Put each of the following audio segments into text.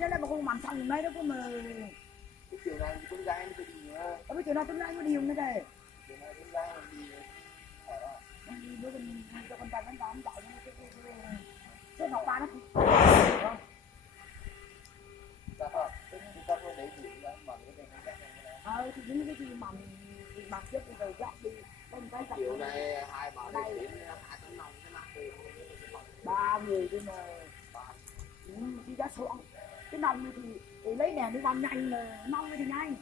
thế là con mắm xong hôm nay đó con mà cái chiều này con gái nó đi nữa. cái chiều nay tôi lại có điều nữa đây. Chiều nay con gái nó đi Bữa mình cho con trai nó chạy cái ngọc ba nó chúng ta có để gì ra mà cái này thì những cái gì mầm bạc trước rồi dọn đi con cái chiều nay hai bà đi chuyển 2 tấn nông cái mặt đi 3 người thôi mà đi ra xuống cái nòng này thì lấy nè nó làm nhanh mà nòng thì nhanh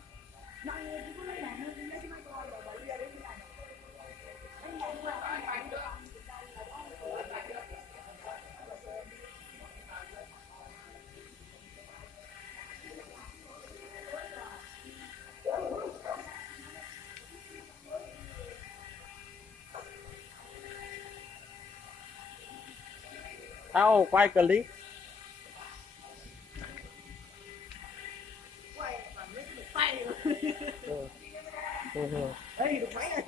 nòng thì cứ lấy nè nó lấy cái máy coi rồi đi ra đến cái này tao quay clip đấy được máy này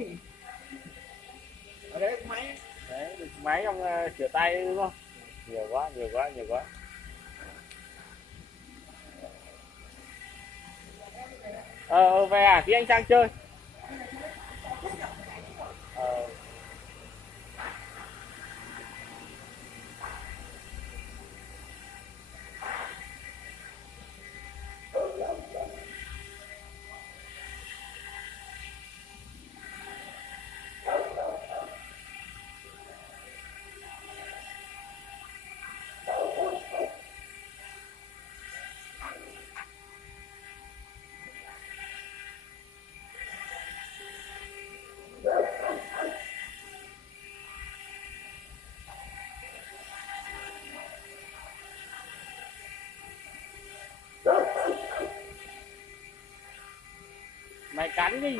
ở đấy được máy đấy, được máy trong sửa tay đúng không? Nhiều quá, nhiều quá, nhiều quá. Về à? Thì anh sang chơi. Mày cắn cái gì?